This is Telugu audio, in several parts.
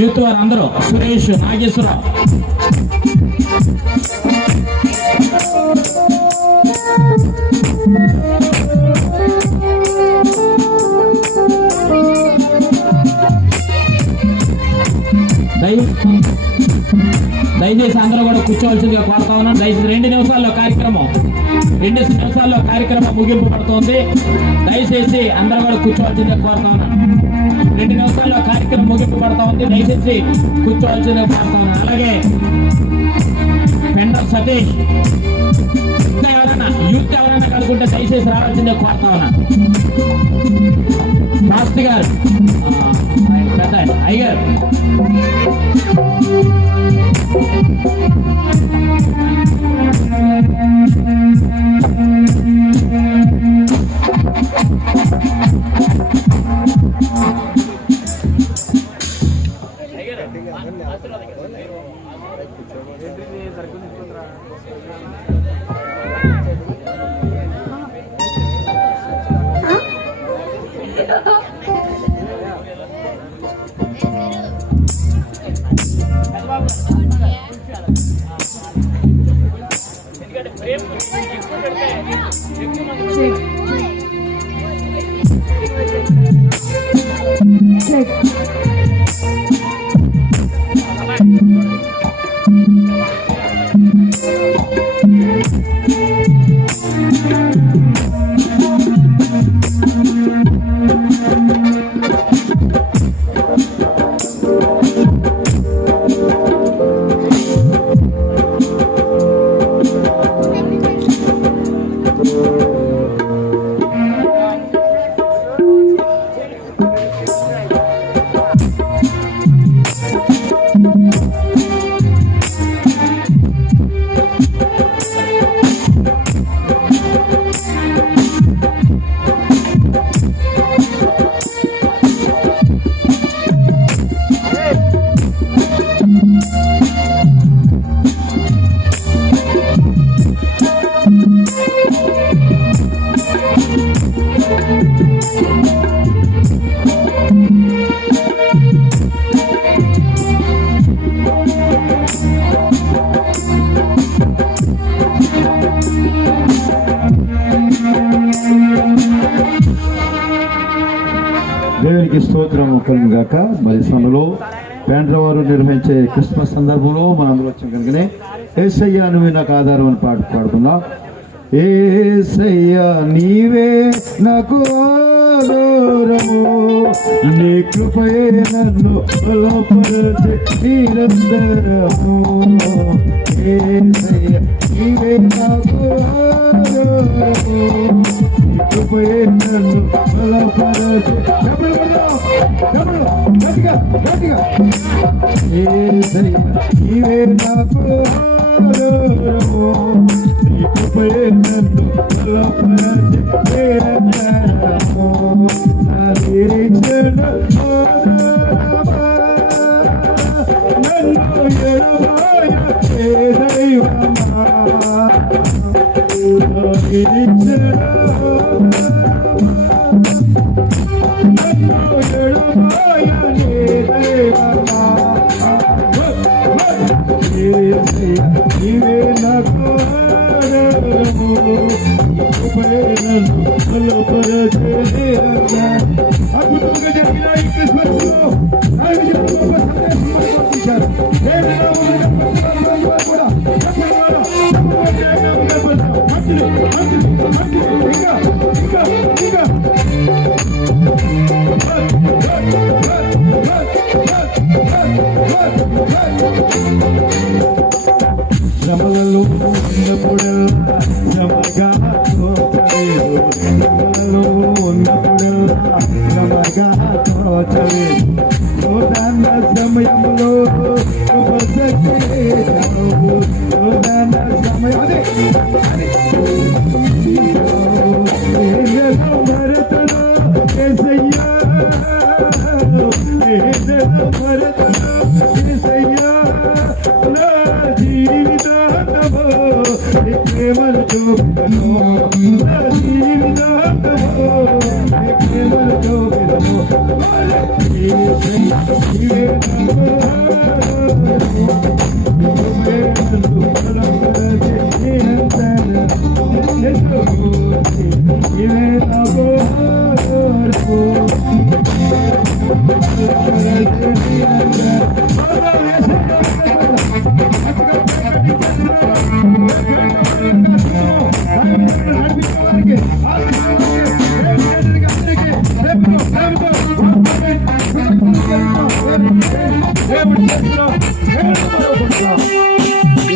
యూత్ వారు అందరూ సురేష్, నాగేశ్వరరావు. దయచేసి అందరూ కూడా కూర్చోవలసిందిగా కోరుతా ఉన్నాను. దయచేసి 2 నిమిషాల్లో కార్యక్రమం ముగింపు పడుతుంది. దయచేసి అందరూ కూడా కూర్చోవలసిందిగా కోరుతా ఉన్నాను. 2 నిమిషాల్లో కార్యక్రమం ముగింపు పడుతూ ఉంది. దయచేసి కూర్చోవలసిందిగా కోరుతా ఉన్నాను. అలాగే పెండర్ సతీష్ యూత్ ఎవరైనా కనుకుంటే దయచేసి రావాల్సిందే కోరుతా ఉన్నాను. మాస్టర్ గారు, పెద్ద అయ్యారు. దేవునికి స్తోత్రం కలుగును గాక. మరి సమయంలో పేండ్రవారు నిర్వహించే క్రిస్మస్ సందర్భంలో మనందరూ వచ్చాం కనుకనే యేసయ్యా నువ్వే నాకు ఆధారం అని పాడుకుందాం. యేసయ్యా నీవే నాకు ఆధారము, నీ కృపయే నన్ను బలపరచే నిరంతరము. యేసయ్యా నీవే నాకు ఆధారము, నీ కృపయే నన్ను బలపరచే. యేసయ్యా నీవే నాకు ఆధారము, నీ కృపయే నన్ను బలపరచే నిరంతరము. నా నిరీక్షణ నన్ను ఎరువాయ దైవమా, నా నిరీక్షణ నన్ను ఎరువాయ దైవమా. నీవే నాకు ఆధారము, అద్భుతంగా జరిగిన ఈ క్రిస్మస్ శ్రమలలో ఉన్నప్పుడల్లా శ్రమగా తోచలేదు, శ్రమలలో ఉన్నప్పుడల్లా శ్రమగా తోచలేదు. శోధన సమయంలో శోధన సమయం భరతను ఏసయ్యా, భరతను ఏసయ్యా, నా జీవితాంతము నీ ప్రేమను చూపును, నా జీవితాంతము నీ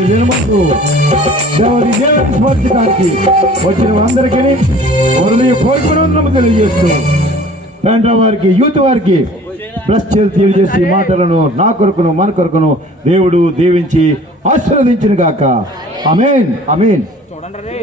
దేవుని స్మరించడానికి వచ్చిన అందరికీ హృదయ కోరుకుని తెలియజేస్తూ పేంట్ర వారికి యూత్ వారికి ప్లస్ తెలియజేసి ఈ మాటలను నా కొరకును మన కొరకును దేవుడు దీవించి ఆశీర్వదించిన గాక ఆమేన్ ఆమేన్. చూడండి